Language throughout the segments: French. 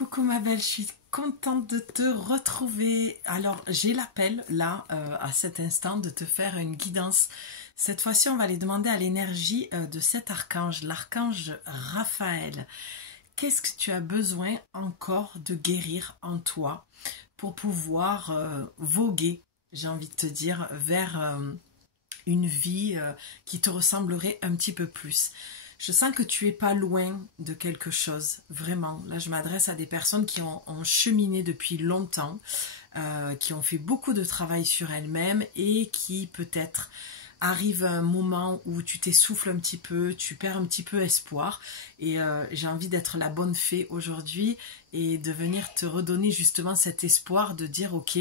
Coucou ma belle, je suis contente de te retrouver. Alors j'ai l'appel là à cet instant de te faire une guidance. Cette fois-ci on va aller demander à l'énergie de cet archange, l'archange Raphaël. Qu'est-ce que tu as besoin encore de guérir en toi pour pouvoir voguer, j'ai envie de te dire, vers une vie qui te ressemblerait un petit peu plus. Je sens que tu es pas loin de quelque chose, vraiment. Là, je m'adresse à des personnes qui ont cheminé depuis longtemps, qui ont fait beaucoup de travail sur elles-mêmes et qui peut-être arrive un moment où tu t'essouffles un petit peu, tu perds un petit peu espoir. Et j'ai envie d'être la bonne fée aujourd'hui et de venir te redonner justement cet espoir de dire ok,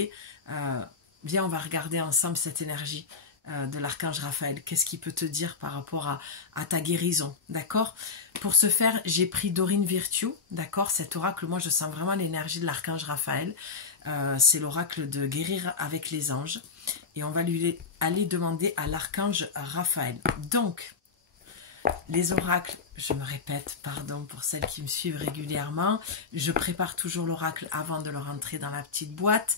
viens, on va regarder ensemble cette énergie de l'archange Raphaël. Qu'est-ce qu'il peut te dire par rapport à ta guérison, d'accord? Pour ce faire, j'ai pris Dorine Virtue, d'accord? Cet oracle, moi je sens vraiment l'énergie de l'archange Raphaël. C'est l'oracle de guérir avec les anges. Et on va lui aller demander à l'archange Raphaël. Donc, les oracles, je me répète, pardon pour celles qui me suivent régulièrement, je prépare toujours l'oracle avant de le rentrer dans la petite boîte.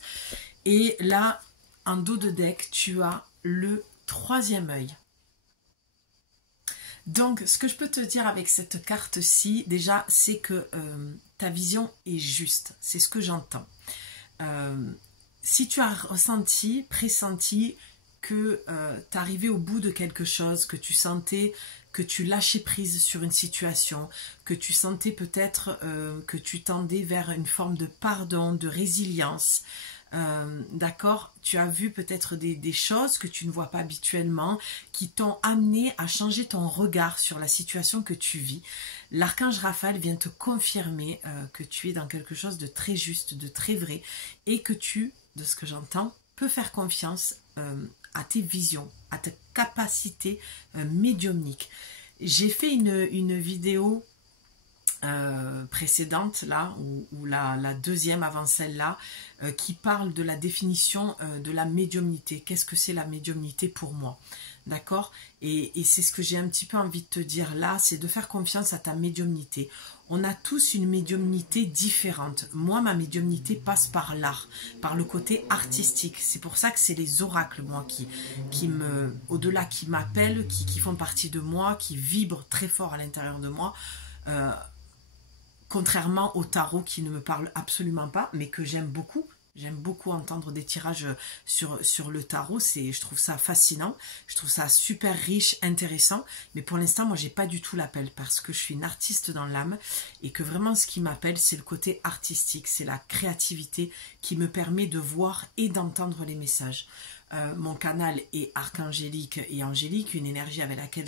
Et là, en dos de deck, tu as le troisième œil. Donc, ce que je peux te dire avec cette carte-ci, déjà, c'est que ta vision est juste. C'est ce que j'entends. Si tu as ressenti, pressenti que tu arrivais au bout de quelque chose, que tu sentais que tu lâchais prise sur une situation, que tu sentais peut-être que tu tendais vers une forme de pardon, de résilience, d'accord, tu as vu peut-être des choses que tu ne vois pas habituellement qui t'ont amené à changer ton regard sur la situation que tu vis. L'archange Raphaël vient te confirmer que tu es dans quelque chose de très juste, de très vrai et que tu, de ce que j'entends, peux faire confiance à tes visions, à ta capacité médiumnique. J'ai fait une vidéo précédente là ou la deuxième avant celle-là qui parle de la définition de la médiumnité. Qu'est-ce que c'est la médiumnité pour moi, d'accord? Et c'est ce que j'ai un petit peu envie de te dire là, c'est de faire confiance à ta médiumnité. On a tous une médiumnité différente. Moi, ma médiumnité passe par l'art, par le côté artistique. C'est pour ça que c'est les oracles, moi, qui me, au-delà, qui m'appellent, qui font partie de moi, qui vibrent très fort à l'intérieur de moi. Contrairement au tarot qui ne me parle absolument pas, mais que j'aime beaucoup. J'aime beaucoup entendre des tirages sur le tarot, je trouve ça fascinant, je trouve ça super riche, intéressant, mais pour l'instant, moi, j'ai pas du tout l'appel parce que je suis une artiste dans l'âme et que vraiment, ce qui m'appelle, c'est le côté artistique, c'est la créativité qui me permet de voir et d'entendre les messages. Mon canal est archangélique et angélique, une énergie avec laquelle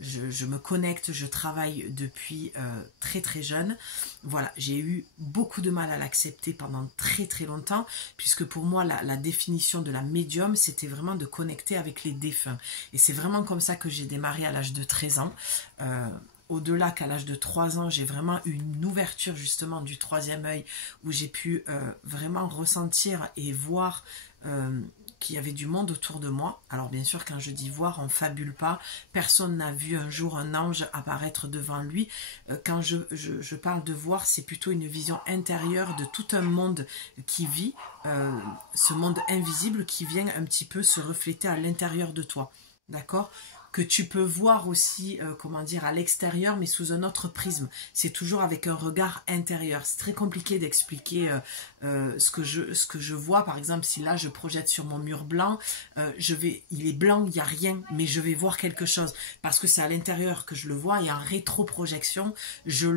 je me connecte, je travaille depuis très très jeune. Voilà, j'ai eu beaucoup de mal à l'accepter pendant très très longtemps, puisque pour moi la définition de la médium, c'était vraiment de connecter avec les défunts. Et c'est vraiment comme ça que j'ai démarré à l'âge de 13 ans. Au-delà qu'à l'âge de 3 ans, j'ai vraiment eu une ouverture justement du troisième œil, où j'ai pu vraiment ressentir et voir qu'il y avait du monde autour de moi. Alors bien sûr, quand je dis voir, on fabule pas. Personne n'a vu un jour un ange apparaître devant lui. Quand je parle de voir, c'est plutôt une vision intérieure de tout un monde qui vit, ce monde invisible qui vient un petit peu se refléter à l'intérieur de toi. D'accord ? Que tu peux voir aussi, comment dire, à l'extérieur, mais sous un autre prisme. C'est toujours avec un regard intérieur. C'est très compliqué d'expliquer ce que je vois. Par exemple, si là, je projette sur mon mur blanc, il est blanc, il n'y a rien, mais je vais voir quelque chose. Parce que c'est à l'intérieur que je le vois, et en rétroprojection, je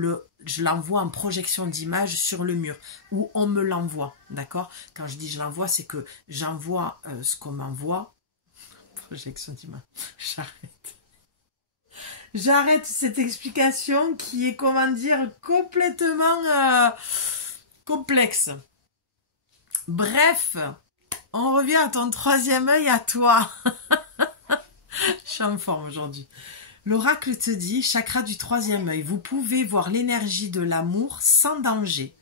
l'envoie en projection d'image sur le mur, où on me l'envoie, d'accord? Quand je dis je l'envoie, c'est que j'envoie ce qu'on m'envoie. Projection d'image. J'arrête cette explication qui est, comment dire, complètement complexe. Bref, on revient à ton troisième œil, à toi. Je suis en forme aujourd'hui. L'oracle te dit, chakra du troisième œil, vous pouvez voir l'énergie de l'amour sans danger,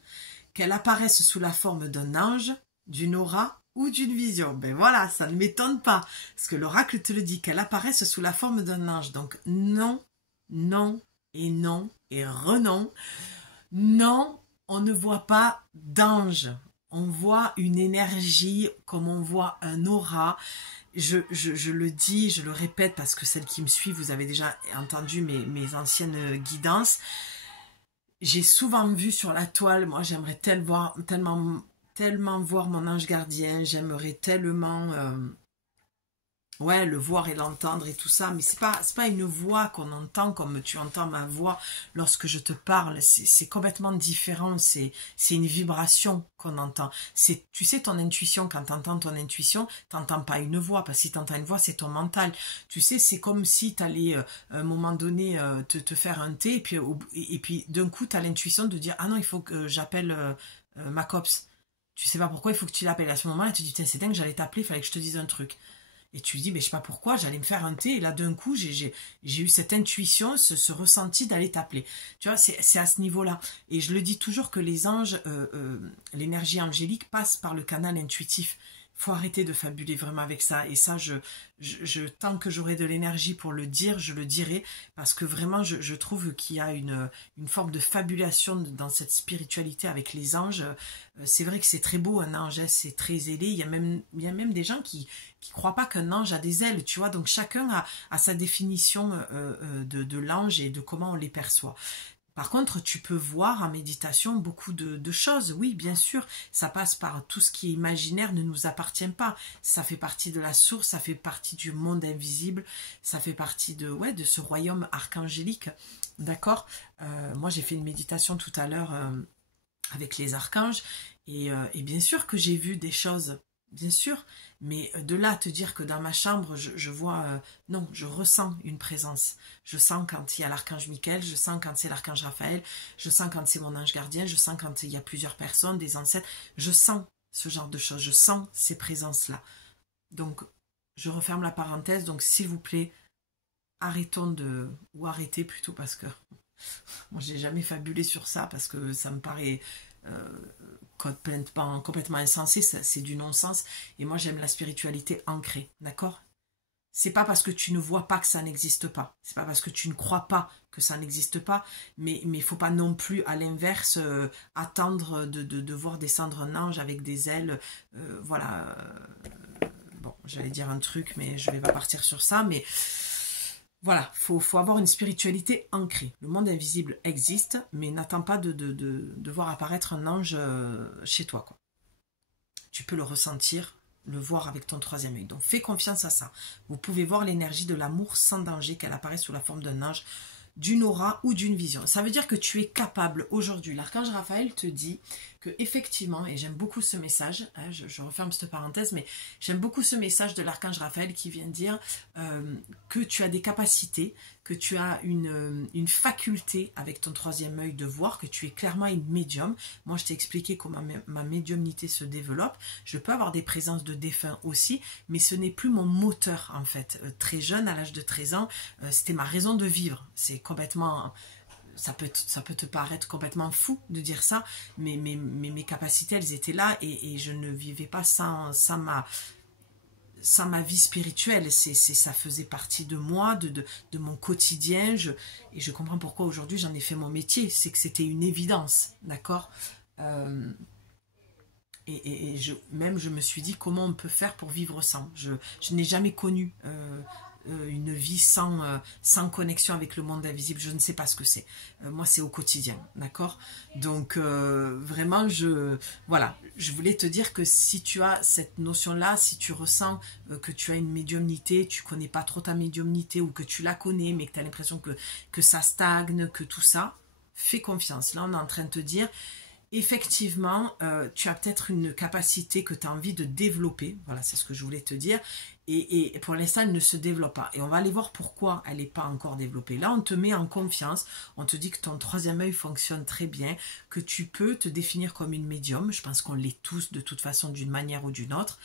qu'elle apparaisse sous la forme d'un ange, d'une aura ou d'une vision. Ben voilà, ça ne m'étonne pas, parce que l'oracle te le dit, qu'elle apparaisse sous la forme d'un ange. Donc non, non et non et renom. Non on ne voit pas d'ange. On voit une énergie, comme on voit un aura. Je le dis, je le répète, parce que celles qui me suivent, vous avez déjà entendu mes anciennes guidances. J'ai souvent vu sur la toile, moi j'aimerais tellement voir mon ange gardien, j'aimerais tellement ouais, le voir et l'entendre et tout ça, mais c'est pas une voix qu'on entend comme tu entends ma voix lorsque je te parle, c'est complètement différent, c'est une vibration qu'on entend. Tu sais, ton intuition, quand tu entends ton intuition, t'entends pas une voix, parce que si tu entends une voix, c'est ton mental. Tu sais, c'est comme si tu allais à un moment donné te faire un thé, et puis d'un coup, tu as l'intuition de dire, ah non, il faut que j'appelle ma copse. Tu sais pas pourquoi, il faut que tu l'appelles. À ce moment-là, tu te dis, tiens, c'est dingue, j'allais t'appeler, il fallait que je te dise un truc. Et tu dis, mais je sais pas pourquoi, j'allais me faire un thé, et là d'un coup, j'ai eu cette intuition, ce ressenti d'aller t'appeler. Tu vois, c'est à ce niveau-là. Et je le dis toujours que les anges, l'énergie angélique passe par le canal intuitif. Faut arrêter de fabuler vraiment avec ça. Et ça, tant que j'aurai de l'énergie pour le dire, je le dirai. Parce que vraiment, je trouve qu'il y a une forme de fabulation dans cette spiritualité avec les anges. C'est vrai que c'est très beau, un ange, hein, c'est très ailé. Il y a même des gens qui croient pas qu'un ange a des ailes, tu vois. Donc chacun a sa définition de l'ange et de comment on les perçoit. Par contre, tu peux voir en méditation beaucoup de choses. Oui, bien sûr, ça passe par tout ce qui est imaginaire, ne nous appartient pas. Ça fait partie de la source, ça fait partie du monde invisible, ça fait partie de ce royaume archangélique. D'accord. Moi, j'ai fait une méditation tout à l'heure avec les archanges et bien sûr que j'ai vu des choses. Bien sûr, mais de là à te dire que dans ma chambre, je vois... non, je ressens une présence. Je sens quand il y a l'archange Michael, je sens quand c'est l'archange Raphaël, je sens quand c'est mon ange gardien, je sens quand il y a plusieurs personnes, des ancêtres. Je sens ce genre de choses, je sens ces présences-là. Donc, je referme la parenthèse. Donc, s'il vous plaît, arrêtez plutôt, parce que moi, j'ai jamais fabulé sur ça, parce que ça me paraît... complètement insensé, c'est du non-sens. Et moi, j'aime la spiritualité ancrée, d'accord? C'est pas parce que tu ne vois pas que ça n'existe pas. C'est pas parce que tu ne crois pas que ça n'existe pas. Mais il faut pas non plus, à l'inverse, attendre de voir descendre un ange avec des ailes. Voilà. Bon, j'allais dire un truc, mais je vais pas partir sur ça. Mais voilà, faut avoir une spiritualité ancrée. Le monde invisible existe, mais n'attends pas de voir apparaître un ange chez toi, quoi. Tu peux le ressentir, le voir avec ton troisième œil. Donc fais confiance à ça. Vous pouvez voir l'énergie de l'amour sans danger, qu'elle apparaît sous la forme d'un ange, d'une aura ou d'une vision. Ça veut dire que tu es capable aujourd'hui. L'archange Raphaël te dit que effectivement, et j'aime beaucoup ce message, hein, je referme cette parenthèse, mais j'aime beaucoup ce message de l'archange Raphaël qui vient dire que tu as des capacités, que tu as une faculté avec ton troisième œil de voir, que tu es clairement une médium. Moi, je t'ai expliqué comment ma médiumnité se développe. Je peux avoir des présences de défunts aussi, mais ce n'est plus mon moteur en fait. Très jeune, à l'âge de 13 ans, c'était ma raison de vivre. C'est complètement... Ça peut te paraître complètement fou de dire ça, mais mes capacités, elles étaient là et je ne vivais pas sans ma vie spirituelle. Ça faisait partie de moi, de mon quotidien. Et je comprends pourquoi aujourd'hui j'en ai fait mon métier. C'est que c'était une évidence, d'accord. Je me suis dit comment on peut faire pour vivre sans. Je n'ai jamais connu une vie sans connexion avec le monde invisible. Je ne sais pas ce que c'est. Moi, c'est au quotidien, d'accord. Donc, vraiment, voilà, je voulais te dire que si tu as cette notion-là, si tu ressens que tu as une médiumnité, tu connais pas trop ta médiumnité ou que tu la connais, mais que tu as l'impression que ça stagne, que tout ça, fais confiance. Là, on est en train de te dire... Effectivement, tu as peut-être une capacité que tu as envie de développer. Voilà, c'est ce que je voulais te dire. Et pour l'instant, elle ne se développe pas. Et on va aller voir pourquoi elle n'est pas encore développée. Là, on te met en confiance. On te dit que ton troisième œil fonctionne très bien, que tu peux te définir comme une médium. Je pense qu'on l'est tous de toute façon d'une manière ou d'une autre.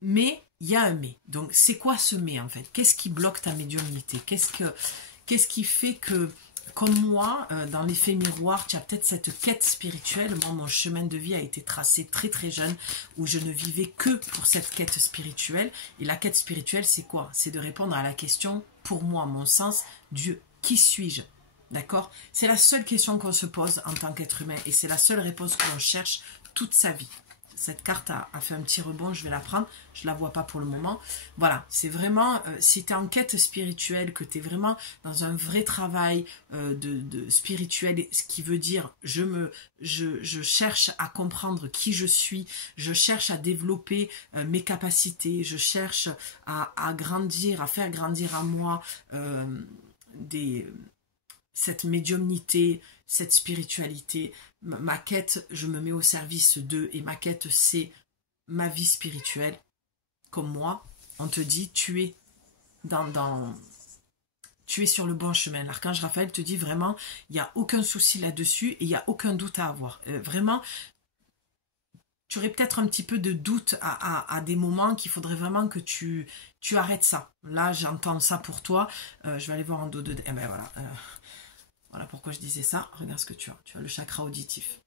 Mais il y a un mais. Donc, c'est quoi ce mais en fait? Qu'est-ce qui bloque ta médiumnité? Qu'est-ce qui fait que... Comme moi, dans l'effet miroir, tu as peut-être cette quête spirituelle. Moi, mon chemin de vie a été tracé très très jeune, où je ne vivais que pour cette quête spirituelle. Et la quête spirituelle, c'est quoi? C'est de répondre à la question, pour moi, à mon sens, Dieu, qui suis-je? D'accord? C'est la seule question qu'on se pose en tant qu'être humain et c'est la seule réponse que l'on cherche toute sa vie. Cette carte a fait un petit rebond, je vais la prendre, je ne la vois pas pour le moment. Voilà, c'est vraiment, si tu es en quête spirituelle, que tu es vraiment dans un vrai travail de spirituel, ce qui veut dire je cherche à comprendre qui je suis, je cherche à développer mes capacités, je cherche à grandir, à faire grandir à moi cette médiumnité, cette spiritualité. Ma quête, je me mets au service d'eux et ma quête, c'est ma vie spirituelle. Comme moi, on te dit, tu es tu es sur le bon chemin. L'archange Raphaël te dit vraiment, il n'y a aucun souci là-dessus et il n'y a aucun doute à avoir. Vraiment, tu aurais peut-être un petit peu de doute à des moments qu'il faudrait vraiment que tu arrêtes ça. Là, j'entends ça pour toi. Je vais aller voir en dos de... Eh ben voilà. Voilà pourquoi je disais ça. Regarde ce que tu as. Tu as le chakra auditif.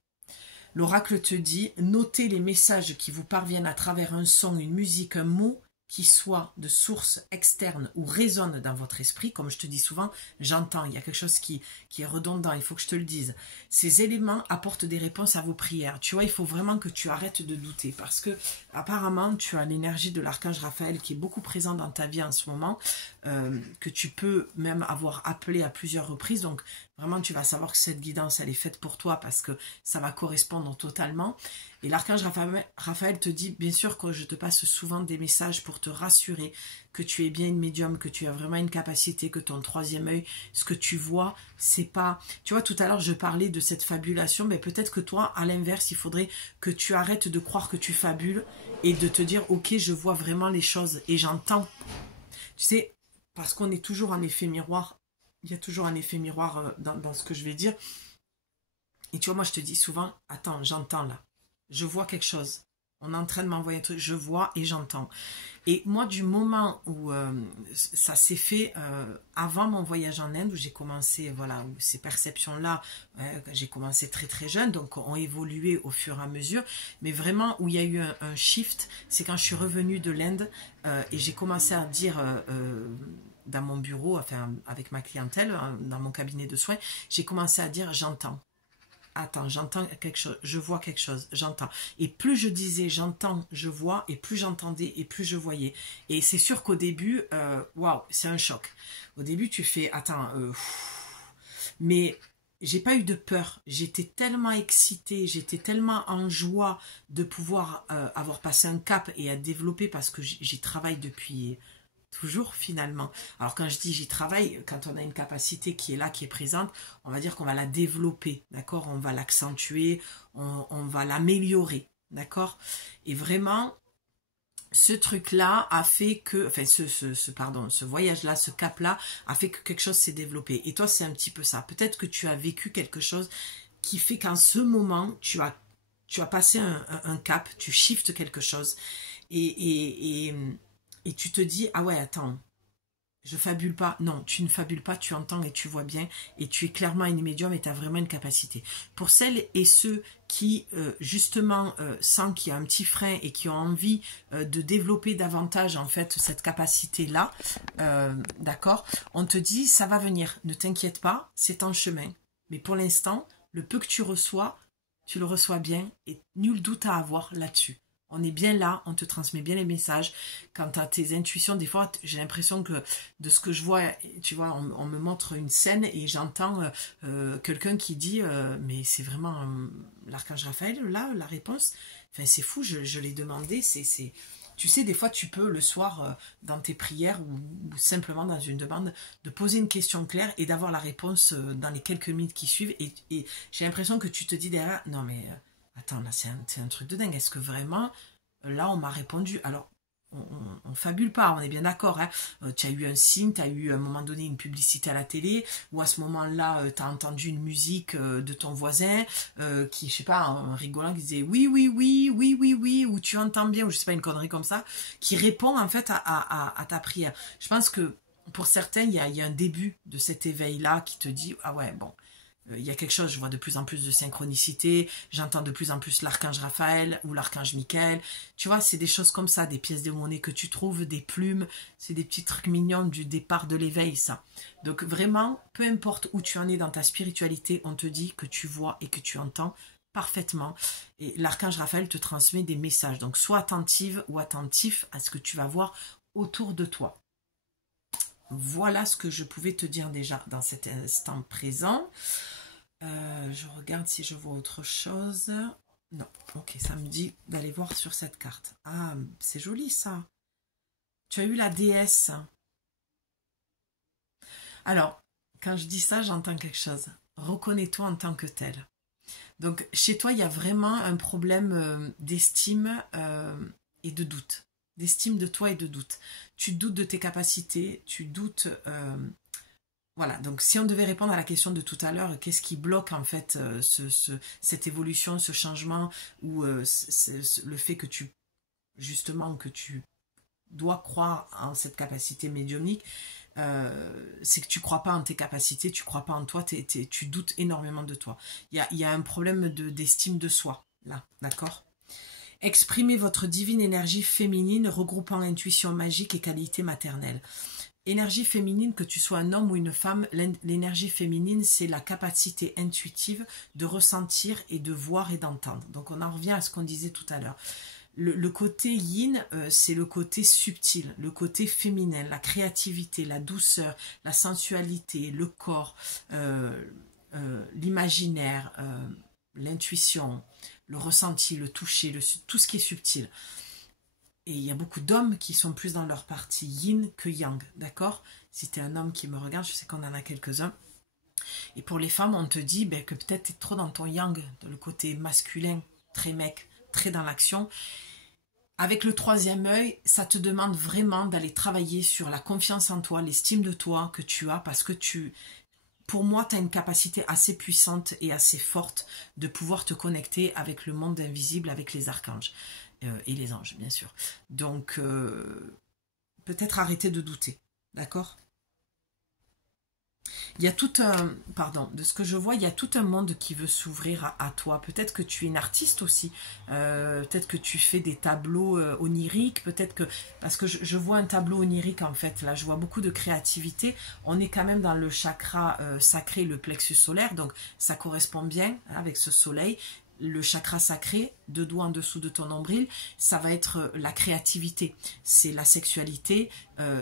L'oracle te dit, notez les messages qui vous parviennent à travers un son, une musique, un mot qui soit de source externe ou résonne dans votre esprit. Comme je te dis souvent, j'entends, il y a quelque chose qui est redondant, il faut que je te le dise. Ces éléments apportent des réponses à vos prières. Tu vois, il faut vraiment que tu arrêtes de douter parce que apparemment, tu as l'énergie de l'archange Raphaël qui est beaucoup présent dans ta vie en ce moment, que tu peux même avoir appelé à plusieurs reprises. Donc, vraiment, tu vas savoir que cette guidance, elle est faite pour toi parce que ça va correspondre totalement. Et l'archange Raphaël te dit, bien sûr que je te passe souvent des messages pour te rassurer que tu es bien une médium, que tu as vraiment une capacité, que ton troisième œil, ce que tu vois, c'est pas... Tu vois, tout à l'heure, je parlais de cette fabulation, mais peut-être que toi, à l'inverse, il faudrait que tu arrêtes de croire que tu fabules et de te dire, ok, je vois vraiment les choses et j'entends. Tu sais, parce qu'on est toujours en effet miroir, il y a toujours un effet miroir dans ce que je vais dire. Et tu vois, moi, je te dis souvent, attends, j'entends là. Je vois quelque chose. On est en train de m'envoyer un truc. Je vois et j'entends. Et moi, du moment où ça s'est fait avant mon voyage en Inde, où j'ai commencé, voilà, où ces perceptions-là, j'ai commencé très très jeune, donc ont évolué au fur et à mesure. Mais vraiment, où il y a eu un shift, c'est quand je suis revenue de l'Inde et j'ai commencé à dire... dans mon bureau, enfin avec ma clientèle, dans mon cabinet de soins, j'ai commencé à dire j'entends. Attends, j'entends quelque chose, je vois quelque chose, j'entends. Et plus je disais j'entends, je vois, et plus j'entendais et plus je voyais. Et c'est sûr qu'au début, waouh, c'est un choc. Au début, tu fais attends, mais j'ai pas eu de peur. J'étais tellement excitée, j'étais tellement en joie de pouvoir avoir passé un cap et à développer parce que j'y travaille depuis toujours finalement. Alors quand je dis j'y travaille, quand on a une capacité qui est là, qui est présente, on va dire qu'on va la développer, d'accord? On va l'accentuer, on va l'améliorer, d'accord? Et vraiment, ce truc-là a fait que, enfin ce voyage-là, ce cap-là a fait que quelque chose s'est développé. Et toi, c'est un petit peu ça. Peut-être que tu as vécu quelque chose qui fait qu'en ce moment, tu as passé un cap, tu shiftes quelque chose et tu te dis, ah ouais, attends, je fabule pas. Non, tu ne fabules pas, tu entends et tu vois bien. Et tu es clairement une médium et tu as vraiment une capacité. Pour celles et ceux qui, justement, sentent qu'il y a un petit frein et qui ont envie de développer davantage, en fait, cette capacité-là, d'accord, on te dit, ça va venir. Ne t'inquiète pas, c'est en chemin. Mais pour l'instant, le peu que tu reçois, tu le reçois bien et nul doute à avoir là-dessus. On est bien là, on te transmet bien les messages. Quant à tes intuitions, des fois, j'ai l'impression que de ce que je vois, tu vois, on me montre une scène et j'entends quelqu'un qui dit mais c'est vraiment l'archange Raphaël, là, la réponse. Enfin, c'est fou, je l'ai demandé. Tu sais, des fois, tu peux, le soir, dans tes prières ou simplement dans une demande, de poser une question claire et d'avoir la réponse dans les quelques minutes qui suivent. Et j'ai l'impression que tu te dis derrière, non mais... attends, là, c'est un truc de dingue. Est-ce que vraiment, là, on m'a répondu? Alors, on fabule pas, on est bien d'accord. Hein. Tu as eu un signe, tu as eu à un moment donné une publicité à la télé, ou à ce moment-là, tu as entendu une musique de ton voisin qui, je sais pas, en rigolant, qui disait oui, oui, oui, oui, oui, oui, ou tu entends bien, ou je sais pas, une connerie comme ça, qui répond en fait à ta prière. Je pense que pour certains, il y a un début de cet éveil-là qui te dit, ah ouais, bon. il y a quelque chose, je vois de plus en plus de synchronicité, j'entends de plus en plus l'archange Raphaël ou l'archange Michael. Tu vois, c'est des choses comme ça, des pièces de monnaie que tu trouves, des plumes, c'est des petits trucs mignons du départ de l'éveil, ça. Donc vraiment, peu importe où tu en es dans ta spiritualité, on te dit que tu vois et que tu entends parfaitement. Et l'archange Raphaël te transmet des messages. Donc sois attentive ou attentif à ce que tu vas voir autour de toi. Voilà ce que je pouvais te dire déjà dans cet instant présent. Je regarde si je vois autre chose. Non, ok, ça me dit d'aller voir sur cette carte. Ah, c'est joli ça. Tu as eu la déesse. Alors, quand je dis ça, j'entends quelque chose. Reconnais-toi en tant que tel. Donc, chez toi, il y a vraiment un problème d'estime et de doute. D'estime de toi et de doute. Tu doutes de tes capacités, tu doutes... Voilà, donc si on devait répondre à la question de tout à l'heure, qu'est-ce qui bloque en fait cette évolution, ce changement, ou le fait que tu, justement, que tu dois croire en cette capacité médiumnique, c'est que tu crois pas en tes capacités, tu crois pas en toi, tu doutes énormément de toi. Il y a un problème d'estime de soi, là, d'accord ? Exprimez votre divine énergie féminine regroupant intuition magique et qualité maternelle. Énergie féminine, que tu sois un homme ou une femme, l'énergie féminine, c'est la capacité intuitive de ressentir et de voir et d'entendre. Donc on en revient à ce qu'on disait tout à l'heure. Le côté yin, c'est le côté subtil, le côté féminin, la créativité, la douceur, la sensualité, le corps, l'imaginaire, l'intuition, le ressenti, le toucher, tout ce qui est subtil. Et il y a beaucoup d'hommes qui sont plus dans leur partie yin que yang, d'accord? Si tu es un homme qui me regarde, je sais qu'on en a quelques-uns. Et pour les femmes, on te dit que peut-être tu es trop dans ton yang, dans le côté masculin, très mec, très dans l'action. Avec le troisième œil, ça te demande vraiment d'aller travailler sur la confiance en toi, l'estime de toi que tu as, parce que pour moi, tu as une capacité assez puissante et assez forte de pouvoir te connecter avec le monde invisible, avec les archanges. Et les anges, bien sûr. Donc, peut-être arrêter de douter, d'accord? Il y a tout un... Pardon, de ce que je vois, il y a tout un monde qui veut s'ouvrir à toi. Peut-être que tu es une artiste aussi. Peut-être que tu fais des tableaux oniriques. Peut-être que... Parce que je vois un tableau onirique, en fait. Là, je vois beaucoup de créativité. On est quand même dans le chakra sacré, le plexus solaire. Donc, ça correspond bien avec ce soleil. Le chakra sacré, 2 doigts en dessous de ton nombril, ça va être la créativité, c'est la sexualité,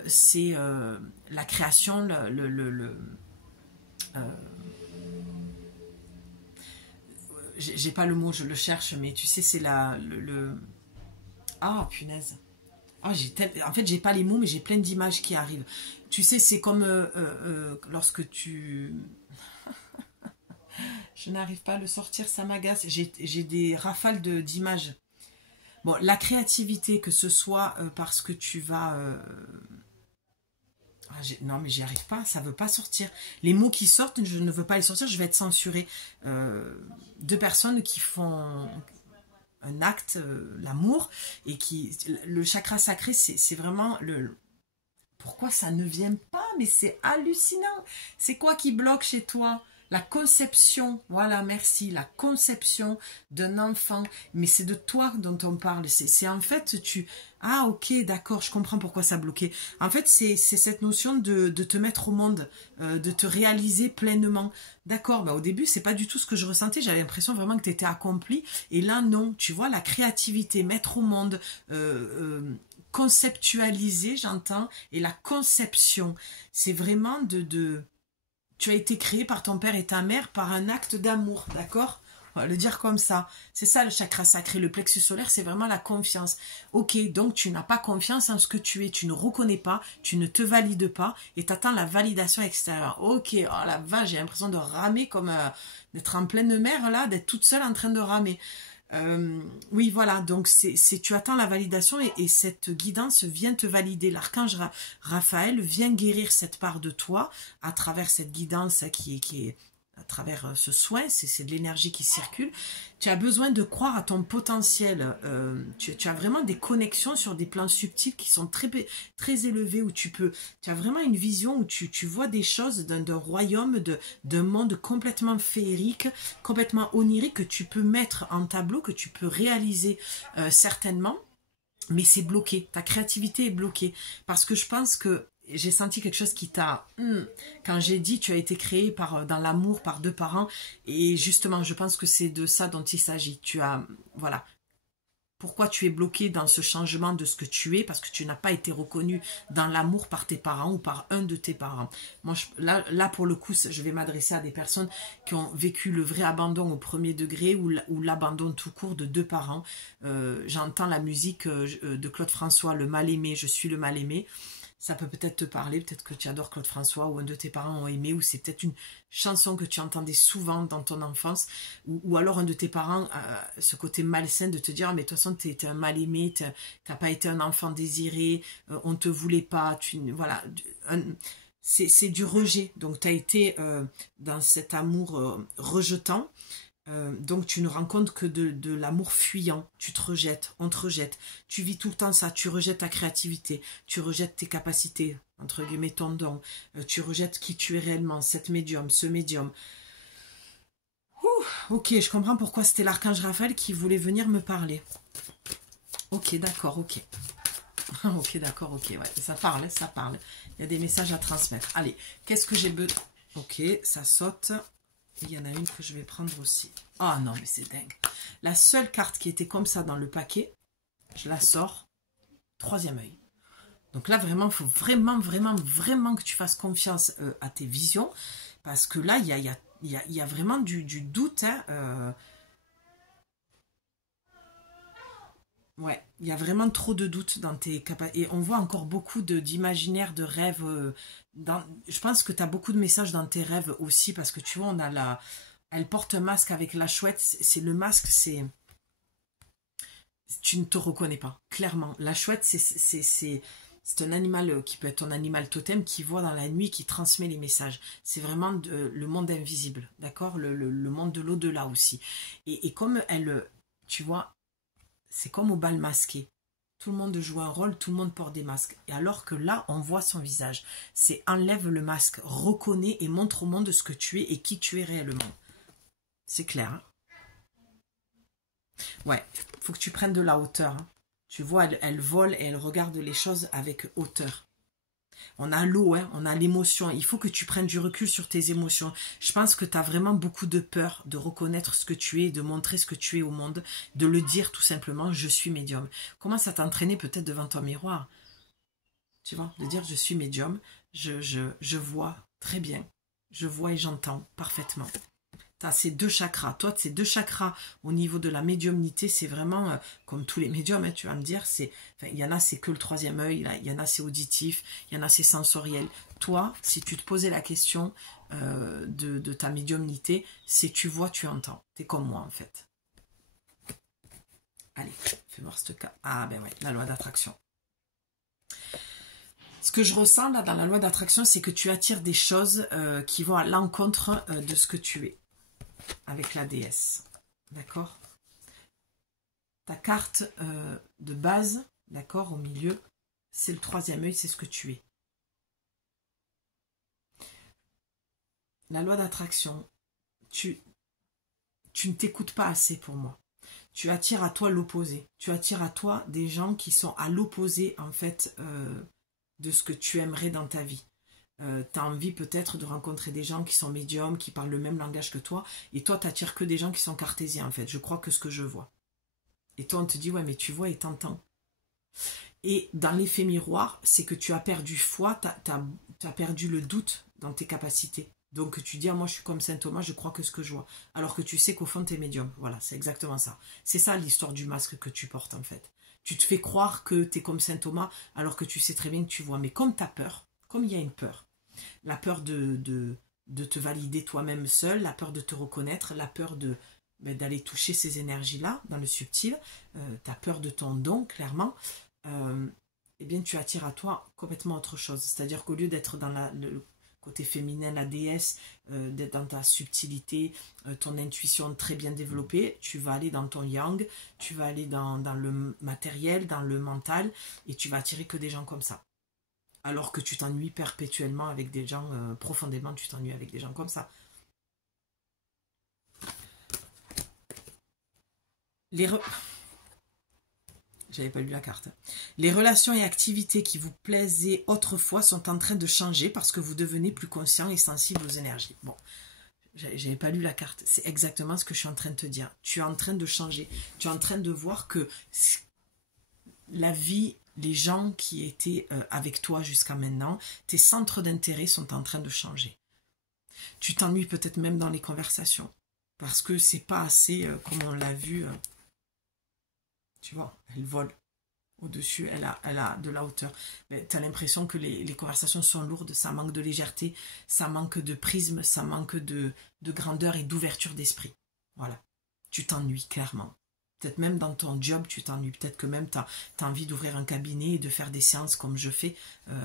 c'est la création, j'ai pas le mot, je le cherche, mais tu sais, c'est Ah, punaise. En fait, j'ai pas les mots, mais j'ai plein d'images qui arrivent. Tu sais, c'est comme lorsque tu... Je n'arrive pas à le sortir, ça m'agace. J'ai des rafales d'images. Bon, la créativité, que ce soit parce que tu vas... non, mais j'y arrive pas, ça veut pas sortir. Les mots qui sortent, je ne veux pas les sortir, je vais être censurée. 2 personnes qui font un acte, l'amour, et qui... Le chakra sacré, c'est vraiment le... Pourquoi ça ne vient pas? Mais c'est hallucinant. C'est quoi qui bloque chez toi? La conception, voilà, merci, la conception d'un enfant, mais c'est de toi dont on parle, c'est en fait, ah ok, d'accord, je comprends pourquoi ça bloquait. En fait, c'est cette notion de te mettre au monde, de te réaliser pleinement. D'accord, bah au début, c'est pas du tout ce que je ressentais, j'avais l'impression vraiment que tu étais accompli, et là, non, tu vois, la créativité, mettre au monde, conceptualiser, j'entends, et la conception, c'est vraiment tu as été créé par ton père et ta mère par un acte d'amour, d'accord? On va le dire comme ça. C'est ça le chakra sacré, le plexus solaire, c'est vraiment la confiance. Ok, donc tu n'as pas confiance en ce que tu es, tu ne reconnais pas, tu ne te valides pas et tu attends la validation extérieure. Ok, oh la vache, j'ai l'impression de ramer comme d'être en pleine mer là, d'être toute seule en train de ramer. Oui, voilà, donc tu attends la validation et cette guidance vient te valider. L'archange Raphaël vient guérir cette part de toi à travers cette guidance qui est à travers ce soin, c'est de l'énergie qui circule. Tu as besoin de croire à ton potentiel. Tu as vraiment des connexions sur des plans subtils qui sont très élevés, où tu as vraiment une vision où tu vois des choses d'un royaume, d'un monde complètement féerique, complètement onirique, que tu peux mettre en tableau, que tu peux réaliser certainement. Mais c'est bloqué, ta créativité est bloquée. Parce que je pense que j'ai senti quelque chose qui t'a... Quand j'ai dit tu as été créé dans l'amour par 2 parents, et justement je pense que c'est de ça dont il s'agit. Tu as... Voilà. Pourquoi tu es bloqué dans ce changement de ce que tu es? Parce que tu n'as pas été reconnu dans l'amour par tes parents ou par un de tes parents. Moi, là pour le coup, je vais m'adresser à des personnes qui ont vécu le vrai abandon au 1er degré ou l'abandon tout court de 2 parents. J'entends la musique de Claude François, Le Mal-Aimé, Je suis le mal-aimé. Ça peut peut-être te parler, peut-être que tu adores Claude François ou un de tes parents ont aimé, ou c'est peut-être une chanson que tu entendais souvent dans ton enfance, ou alors un de tes parents a ce côté malsain de te dire mais de toute façon t'es un mal-aimé, t'as pas été un enfant désiré, on te voulait pas, voilà, c'est du rejet, donc tu as été dans cet amour rejetant. Donc tu ne rencontres que de l'amour fuyant, tu te rejettes, on te rejette, tu vis tout le temps ça, tu rejettes ta créativité, tu rejettes tes capacités, entre guillemets ton don, tu rejettes qui tu es réellement, cette médium, ce médium. Ok, je comprends pourquoi c'était l'archange Raphaël qui voulait venir me parler. Ok, d'accord, ok. Ok, d'accord, ok, ouais, ça parle, ça parle. Il y a des messages à transmettre. Allez, qu'est-ce que j'ai besoin? Ok, ça saute. Il y en a une que je vais prendre aussi. Ah non, mais c'est dingue. La seule carte qui était comme ça dans le paquet, je la sors. 3e œil. Donc là, vraiment, il faut vraiment, vraiment, vraiment que tu fasses confiance à tes visions. Parce que là, il y a vraiment du doute. Hein, ouais, il y a vraiment trop de doutes dans tes capacités. Et on voit encore beaucoup d'imaginaires, de rêves. Je pense que tu as beaucoup de messages dans tes rêves aussi, parce que tu vois, on a elle porte un masque avec la chouette. C'est le masque, c'est... Tu ne te reconnais pas, clairement. La chouette, c'est un animal qui peut être ton animal totem, qui voit dans la nuit, qui transmet les messages. C'est vraiment le monde invisible, d'accord, le monde de l'au-delà aussi. Et comme elle, tu vois... C'est comme au bal masqué. Tout le monde joue un rôle, tout le monde porte des masques. Et alors que là, on voit son visage. C'est enlève le masque, reconnais et montre au monde ce que tu es et qui tu es réellement. C'est clair. Hein? Ouais, faut que tu prennes de la hauteur. Hein? Tu vois, elle vole et elle regarde les choses avec hauteur. On a l'eau, hein, on a l'émotion. Il faut que tu prennes du recul sur tes émotions. Je pense que tu as vraiment beaucoup de peur de reconnaître ce que tu es, de montrer ce que tu es au monde, de le dire tout simplement, je suis médium. Commence à t'entraîner peut-être devant ton miroir. Tu vois, de dire je suis médium, je vois très bien. Je vois et j'entends parfaitement. Tu as ces 2 chakras. Toi, ces 2 chakras au niveau de la médiumnité, c'est vraiment, comme tous les médiums, hein, tu vas me dire, il y en a, c'est que le 3e œil, là, il y en a, c'est auditif, il y en a, c'est sensoriel. Toi, si tu te posais la question de ta médiumnité, c'est tu vois, tu entends. Tu es comme moi, en fait. Allez, fais voir ce cas. Ah, ben ouais, la loi d'attraction. Ce que je ressens, là, dans la loi d'attraction, c'est que tu attires des choses qui vont à l'encontre de ce que tu es. Avec la déesse, d'accord? Ta carte de base, d'accord, au milieu, c'est le 3e œil, c'est ce que tu es. La loi d'attraction, tu ne t'écoutes pas assez pour moi. Tu attires à toi l'opposé. Tu attires à toi des gens qui sont à l'opposé, en fait, de ce que tu aimerais dans ta vie. Tu as envie peut-être de rencontrer des gens qui sont médiums, qui parlent le même langage que toi, et toi, tu n'attires que des gens qui sont cartésiens, en fait. Je crois que ce que je vois. Et toi, on te dit, ouais, mais tu vois et t'entends. Et dans l'effet miroir, c'est que tu as perdu foi, tu as perdu le doute dans tes capacités. Donc tu dis, ah, moi je suis comme Saint Thomas, je crois que ce que je vois. Alors que tu sais qu'au fond, tu es médium. Voilà, c'est exactement ça. C'est ça l'histoire du masque que tu portes, en fait. Tu te fais croire que tu es comme Saint Thomas, alors que tu sais très bien que tu vois. Mais comme tu as peur, comme il y a une peur, la peur de te valider toi-même seul, la peur de te reconnaître, la peur d'aller toucher ces énergies-là dans le subtil, tu as peur de ton don, clairement, eh bien tu attires à toi complètement autre chose. C'est-à-dire qu'au lieu d'être dans côté féminin, la déesse, d'être dans ta subtilité, ton intuition très bien développée, tu vas aller dans ton yang, tu vas aller dans le matériel, dans le mental, et tu vas attirer que des gens comme ça. Alors que tu t'ennuies perpétuellement avec des gens, profondément tu t'ennuies avec des gens comme ça. J'avais pas lu la carte. Les relations et activités qui vous plaisaient autrefois sont en train de changer parce que vous devenez plus conscient et sensible aux énergies. Bon, j'avais pas lu la carte. C'est exactement ce que je suis en train de te dire. Tu es en train de changer. Tu es en train de voir que la vie, les gens qui étaient avec toi jusqu'à maintenant, tes centres d'intérêt sont en train de changer. Tu t'ennuies peut-être même dans les conversations parce que c'est pas assez, comme on l'a vu. Tu vois, elle vole au-dessus, elle a de la hauteur. Tu as l'impression que les conversations sont lourdes, ça manque de légèreté, ça manque de prisme, ça manque de grandeur et d'ouverture d'esprit. Voilà, tu t'ennuies clairement. Peut-être même dans ton job, tu t'ennuies. Peut-être que même tu as envie d'ouvrir un cabinet et de faire des séances comme je fais,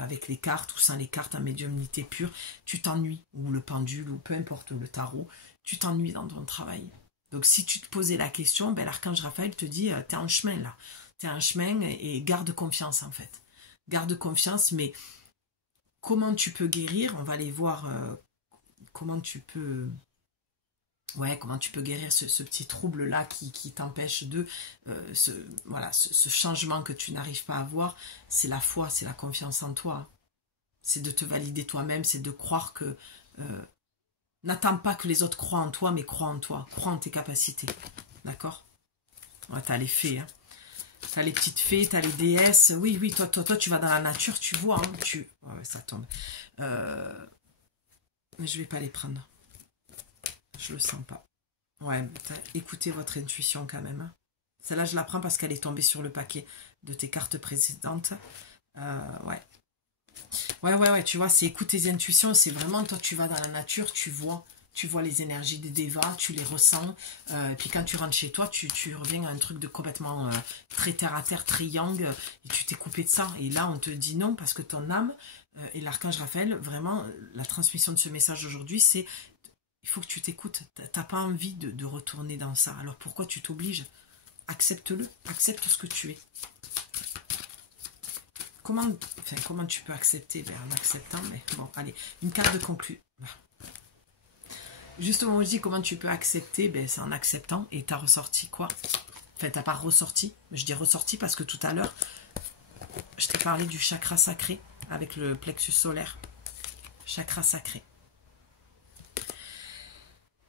avec les cartes ou sans les cartes en médiumnité pure. Tu t'ennuies, ou le pendule, ou peu importe, le tarot. Tu t'ennuies dans ton travail. Donc si tu te posais la question, l'archange Raphaël te dit, t'es en chemin là. T'es en chemin et garde confiance en fait. Garde confiance, mais comment tu peux guérir? On va aller voir comment tu peux... Ouais, comment tu peux guérir ce petit trouble-là qui t'empêche de... ce changement que tu n'arrives pas à voir, c'est la foi, c'est la confiance en toi. C'est de te valider toi-même, c'est de croire que... n'attends pas que les autres croient en toi, mais crois en toi. Crois en tes capacités. D'accord? Ouais, t'as les fées, hein. T'as les petites fées, t'as les déesses. Oui, oui, toi, tu vas dans la nature, tu vois, hein, ouais, ça tombe. Mais je vais pas les prendre. Je le sens pas. Ouais, écoutez votre intuition quand même. Hein. Celle-là, je la prends parce qu'elle est tombée sur le paquet de tes cartes précédentes. Ouais. Ouais, tu vois, c'est écoute tes intuitions, c'est vraiment, toi, tu vas dans la nature, tu vois les énergies des dévas, tu les ressens, et puis quand tu rentres chez toi, tu reviens à un truc de complètement très terre-à-terre, très yang, et tu t'es coupé de ça, et là, on te dit non, parce que ton âme, et l'archange Raphaël, vraiment, la transmission de ce message aujourd'hui, c'est, il faut que tu t'écoutes, t'as pas envie de retourner dans ça, alors pourquoi tu t'obliges? Accepte-le, accepte ce que tu es. Comment tu peux accepter? En acceptant, mais bon, allez, une carte de conclu. Justement, je dis comment tu peux accepter, c'est en acceptant, et t'as ressorti quoi? Enfin, t'as pas ressorti, je dis ressorti parce que tout à l'heure, je t'ai parlé du chakra sacré avec le plexus solaire. Chakra sacré.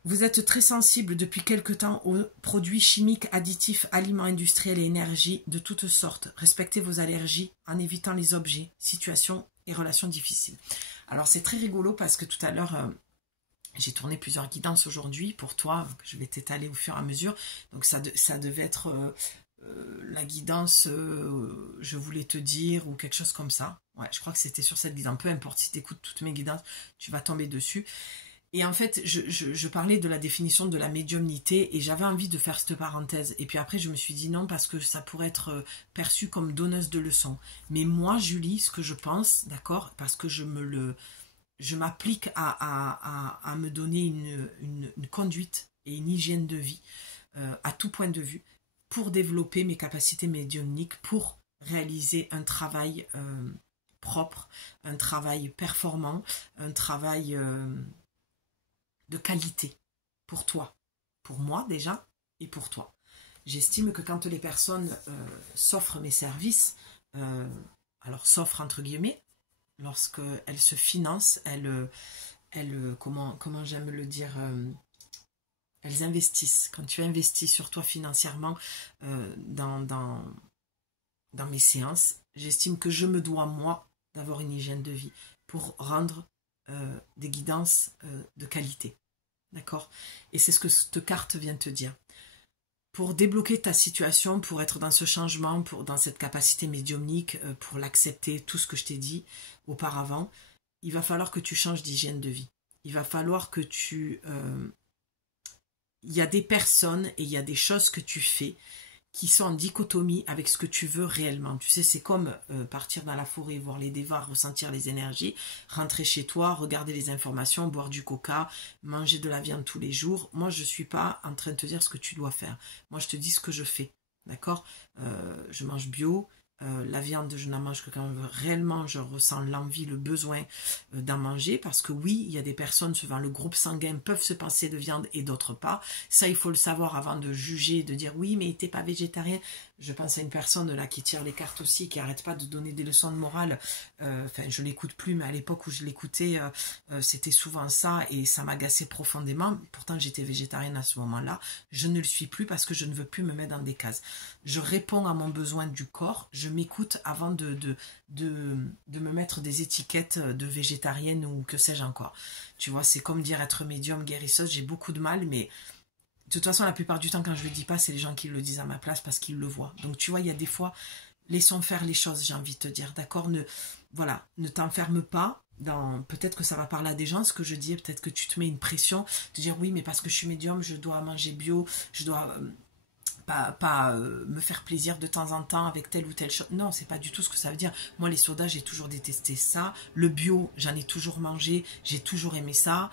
Vous êtes très sensible depuis quelque temps aux produits chimiques, additifs, aliments industriels et énergie de toutes sortes. Respectez vos allergies en évitant les objets, situations et relations difficiles. Alors c'est très rigolo parce que tout à l'heure, j'ai tourné plusieurs guidances aujourd'hui pour toi, que je vais t'étaler au fur et à mesure. Donc ça devait être la guidance, je voulais te dire, ou quelque chose comme ça. Ouais, je crois que c'était sur cette guidance. Peu importe, si tu écoutes toutes mes guidances, tu vas tomber dessus. Et en fait, je parlais de la définition de la médiumnité et j'avais envie de faire cette parenthèse. Et puis après, je me suis dit non, parce que ça pourrait être perçu comme donneuse de leçons. Mais moi, Julie, ce que je pense, d'accord, parce que je m'applique à me donner une conduite et une hygiène de vie à tout point de vue pour développer mes capacités médiumniques, pour réaliser un travail propre, un travail performant, un travail... de qualité pour toi, pour moi déjà et pour toi. J'estime que quand les personnes s'offrent mes services, alors s'offrent entre guillemets, lorsqu'elles se financent, comment j'aime le dire, elles investissent. Quand tu investis sur toi financièrement dans mes séances, j'estime que je me dois, moi, d'avoir une hygiène de vie pour rendre des guidances de qualité. D'accord? Et c'est ce que cette carte vient te dire. Pour débloquer ta situation, pour être dans ce changement, dans cette capacité médiumnique, pour l'accepter, tout ce que je t'ai dit auparavant, il va falloir que tu changes d'hygiène de vie. Il va falloir que il y a des personnes et il y a des choses que tu fais qui sont en dichotomie avec ce que tu veux réellement. Tu sais, c'est comme partir dans la forêt, voir les dévars, ressentir les énergies, rentrer chez toi, regarder les informations, boire du coca, manger de la viande tous les jours. Moi, je ne suis pas en train de te dire ce que tu dois faire. Moi, je te dis ce que je fais. D'accord? Je mange bio. La viande, je n'en mange que quand réellement je ressens l'envie, le besoin d'en manger, parce que oui, il y a des personnes, suivant le groupe sanguin, peuvent se passer de viande et d'autres pas. Ça, il faut le savoir avant de juger, de dire oui, mais t'es pas végétarien. Je pense à une personne là qui tire les cartes aussi, qui arrête pas de donner des leçons de morale. Enfin, je l'écoute plus, mais à l'époque où je l'écoutais, c'était souvent ça et ça m'agaçait profondément. Pourtant, j'étais végétarienne à ce moment-là. Je ne le suis plus parce que je ne veux plus me mettre dans des cases. Je réponds à mon besoin du corps. Je m'écoute avant de me mettre des étiquettes de végétarienne ou que sais-je encore. Tu vois, c'est comme dire être médium, guérisseuse. J'ai beaucoup de mal, mais de toute façon, la plupart du temps, quand je le dis pas, c'est les gens qui le disent à ma place parce qu'ils le voient. Donc, tu vois, il y a des fois, laissons faire les choses, j'ai envie de te dire, d'accord? Voilà, ne t'enferme pas. Peut-être que ça va parler à des gens, ce que je dis, peut-être que tu te mets une pression, de dire oui, mais parce que je suis médium, je dois manger bio, je dois pas me faire plaisir de temps en temps avec telle ou telle chose. Non, c'est pas du tout ce que ça veut dire. Moi, les sodas, j'ai toujours détesté ça. Le bio, j'en ai toujours mangé, j'ai toujours aimé ça.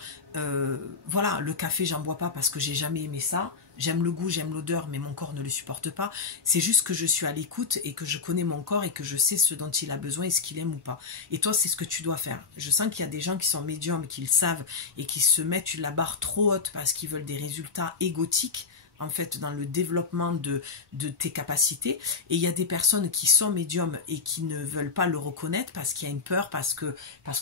Voilà, le café, j'en bois pas parce que j'ai jamais aimé ça. J'aime le goût, j'aime l'odeur, mais mon corps ne le supporte pas. C'est juste que je suis à l'écoute et que je connais mon corps et que je sais ce dont il a besoin et ce qu'il aime ou pas. Et toi, c'est ce que tu dois faire. Je sens qu'il y a des gens qui sont médiums, qui le savent et qui se mettent la barre trop haute parce qu'ils veulent des résultats égotiques, en fait, dans le développement de tes capacités. Et il y a des personnes qui sont médiums et qui ne veulent pas le reconnaître parce qu'il y a une peur, parce que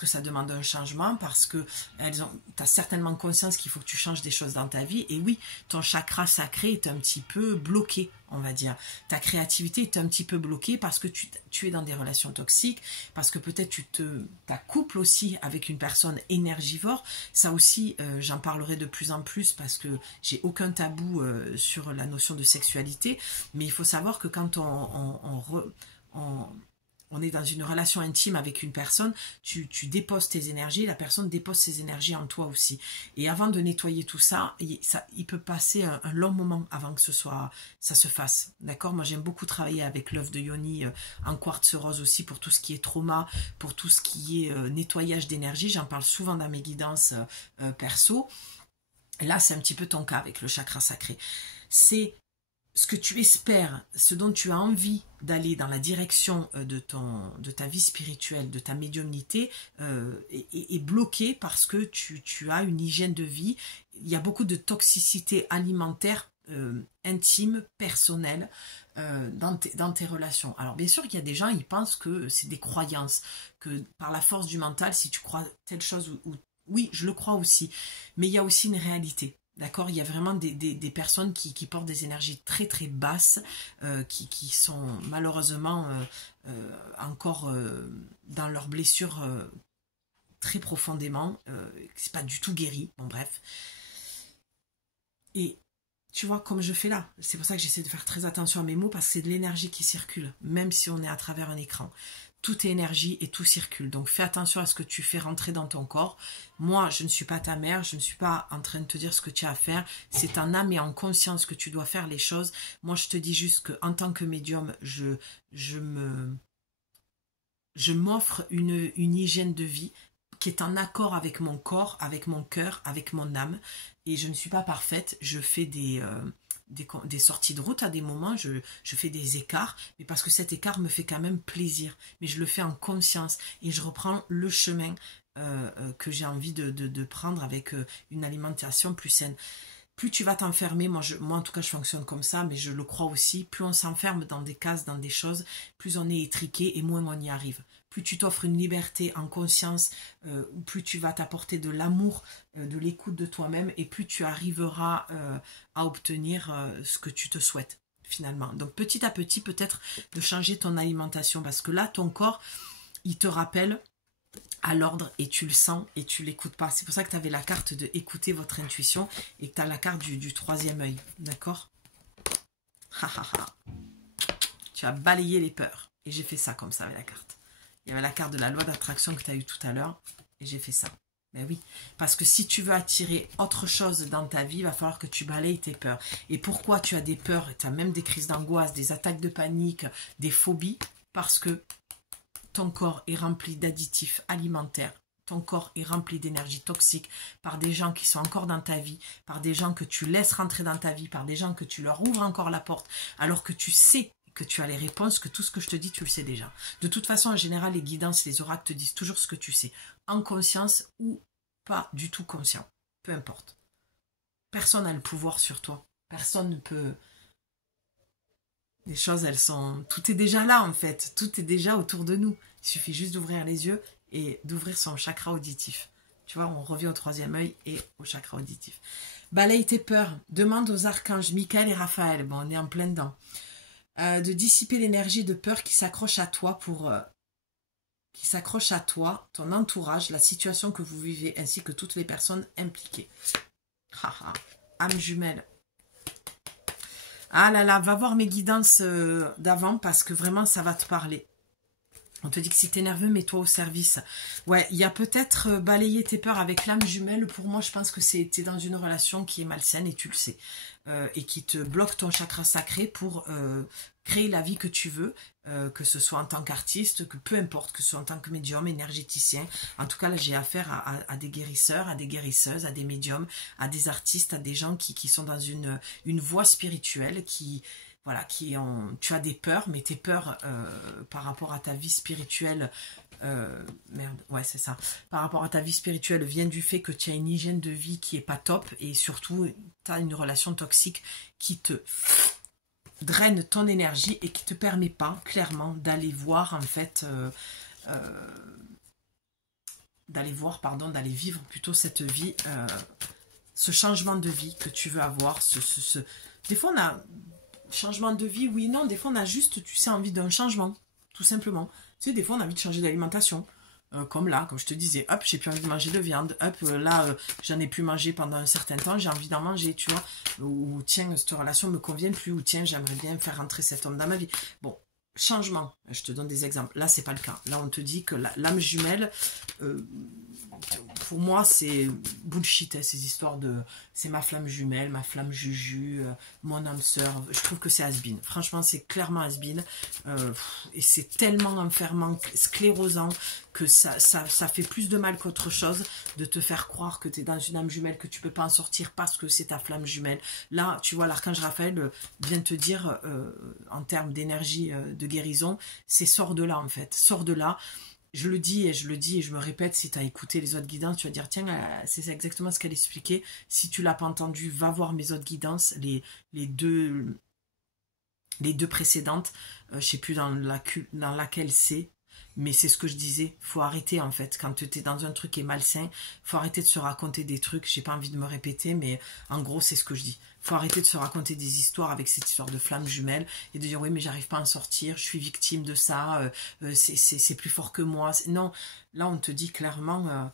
ça demande un changement, parce que tu as certainement conscience qu'il faut que tu changes des choses dans ta vie. Et oui, ton chakra sacré est un petit peu bloqué, on va dire. Ta créativité est un petit peu bloquée parce que tu es dans des relations toxiques, parce que peut-être tu t'accouples aussi avec une personne énergivore. Ça aussi, j'en parlerai de plus en plus parce que j'ai aucun tabou sur la notion de sexualité, mais il faut savoir que quand on est dans une relation intime avec une personne, tu déposes tes énergies, la personne dépose ses énergies en toi aussi. Et avant de nettoyer tout ça, il peut passer un long moment avant que ça se fasse. D'accord? Moi, j'aime beaucoup travailler avec l'œuf de Yoni en quartz rose aussi pour tout ce qui est trauma, pour tout ce qui est nettoyage d'énergie. J'en parle souvent dans mes guidances perso. Là, c'est un petit peu ton cas avec le chakra sacré. C'est ce que tu espères, ce dont tu as envie d'aller dans la direction de ta vie spirituelle, de ta médiumnité, est bloqué parce que tu as une hygiène de vie. Il y a beaucoup de toxicité alimentaire intime, personnelle, dans tes relations. Alors bien sûr qu'il y a des gens, ils pensent que c'est des croyances, que par la force du mental, si tu crois telle chose oui, je le crois aussi, mais il y a aussi une réalité. D'accord, il y a vraiment des personnes qui portent des énergies très très basses, qui sont malheureusement encore dans leurs blessures très profondément, c'est pas du tout guéri, bon bref. Et tu vois, comme je fais là, c'est pour ça que j'essaie de faire très attention à mes mots, parce que c'est de l'énergie qui circule, même si on est à travers un écran. Tout est énergie et tout circule. Donc fais attention à ce que tu fais rentrer dans ton corps. Moi, je ne suis pas ta mère, je ne suis pas en train de te dire ce que tu as à faire. C'est en âme et en conscience que tu dois faire les choses. Moi, je te dis juste qu'en tant que médium, je m'offre une hygiène de vie qui est en accord avec mon corps, avec mon cœur, avec mon âme. Et je ne suis pas parfaite. Je fais des sorties de route à des moments, je fais des écarts, mais parce que cet écart me fait quand même plaisir, mais je le fais en conscience et je reprends le chemin que j'ai envie de prendre avec une alimentation plus saine. Plus tu vas t'enfermer, moi en tout cas je fonctionne comme ça, mais je le crois aussi, plus on s'enferme dans des cases, dans des choses, plus on est étriqué et moins on y arrive. Plus tu t'offres une liberté en conscience, plus tu vas t'apporter de l'amour, de l'écoute de toi-même, et plus tu arriveras à obtenir ce que tu te souhaites finalement. Donc petit à petit, peut-être de changer ton alimentation, parce que là, ton corps, il te rappelle à l'ordre et tu le sens et tu l'écoutes pas. C'est pour ça que tu avais la carte de écouter votre intuition et que tu as la carte du troisième œil. D'accord? Tu as balayé les peurs. Et j'ai fait ça comme ça avec la carte. Il y avait la carte de la loi d'attraction que tu as eue tout à l'heure et j'ai fait ça. Ben oui, parce que si tu veux attirer autre chose dans ta vie, il va falloir que tu balayes tes peurs. Et pourquoi tu as des peurs, tu as même des crises d'angoisse, des attaques de panique, des phobies? Parce que ton corps est rempli d'additifs alimentaires. Ton corps est rempli d'énergie toxique par des gens qui sont encore dans ta vie, par des gens que tu laisses rentrer dans ta vie, par des gens que tu leur ouvres encore la porte, alors que tu sais que tu as les réponses, que tout ce que je te dis, tu le sais déjà. De toute façon, en général, les guidances, les oracles te disent toujours ce que tu sais, en conscience ou pas du tout conscient. Peu importe. Personne n'a le pouvoir sur toi. Personne ne peut... Les choses, elles sont... Tout est déjà là, en fait. Tout est déjà autour de nous. Il suffit juste d'ouvrir les yeux et d'ouvrir son chakra auditif. Tu vois, on revient au troisième œil et au chakra auditif. Balaye tes peurs. Demande aux archanges Michael et Raphaël. Bon, on est en plein dedans. De dissiper l'énergie de peur qui s'accroche à toi qui s'accroche à toi, ton entourage, la situation que vous vivez, ainsi que toutes les personnes impliquées. Âme jumelle. Ah là là, va voir mes guidances d'avant parce que vraiment ça va te parler. On te dit que si t'es nerveux, mets-toi au service. Ouais, il y a peut-être balayer tes peurs avec l'âme jumelle. Pour moi, je pense que t'es dans une relation qui est malsaine et tu le sais. Et qui te bloque ton chakra sacré pour créer la vie que tu veux, que ce soit en tant qu'artiste, que peu importe, que ce soit en tant que médium, énergéticien. En tout cas, là, j'ai affaire à des guérisseurs, à des guérisseuses, à des médiums, à des artistes, à des gens qui sont dans une voie spirituelle, voilà, tu as des peurs, mais tes peurs par rapport à ta vie spirituelle, merde, ouais c'est ça, par rapport à ta vie spirituelle viennent du fait que tu as une hygiène de vie qui est pas top et surtout tu as une relation toxique qui te draine ton énergie et qui te permet pas clairement d'aller voir en fait, d'aller vivre plutôt cette vie, ce changement de vie que tu veux avoir, des fois on a changement de vie, oui, non, des fois on a juste, tu sais, envie d'un changement, tout simplement. Tu sais, des fois on a envie de changer d'alimentation, comme là, comme je te disais, hop, j'ai plus envie de manger de viande, hop, là, j'en ai plus mangé pendant un certain temps, j'ai envie d'en manger, tu vois, ou tiens, cette relation me convient plus, ou tiens, j'aimerais bien faire rentrer cet homme dans ma vie. Bon, changement, je te donne des exemples, là c'est pas le cas, là on te dit que l'âme jumelle, pour moi c'est bullshit, hein, ces histoires de c'est ma flamme jumelle, ma flamme juju, mon âme sœur, je trouve que c'est has-been, franchement c'est clairement has-been, et c'est tellement enfermant, sclérosant, que ça fait plus de mal qu'autre chose de te faire croire que tu es dans une âme jumelle, que tu peux pas en sortir parce que c'est ta flamme jumelle. Là tu vois l'archange Raphaël vient te dire en termes d'énergie de guérison, c'est sors de là en fait, sors de là. Je le dis et je me répète, si tu as écouté les autres guidances, tu vas dire, tiens, c'est exactement ce qu'elle expliquait. Si tu l'as pas entendu, va voir mes autres guidances, les deux précédentes. Je sais plus dans laquelle c'est, mais c'est ce que je disais. Faut arrêter en fait. Quand tu es dans un truc qui est malsain, faut arrêter de se raconter des trucs. J'ai pas envie de me répéter, mais en gros, c'est ce que je dis. Faut arrêter de se raconter des histoires avec cette histoire de flamme jumelle et de dire oui mais j'arrive pas à en sortir, je suis victime de ça, c'est plus fort que moi. Non, là on te dit clairement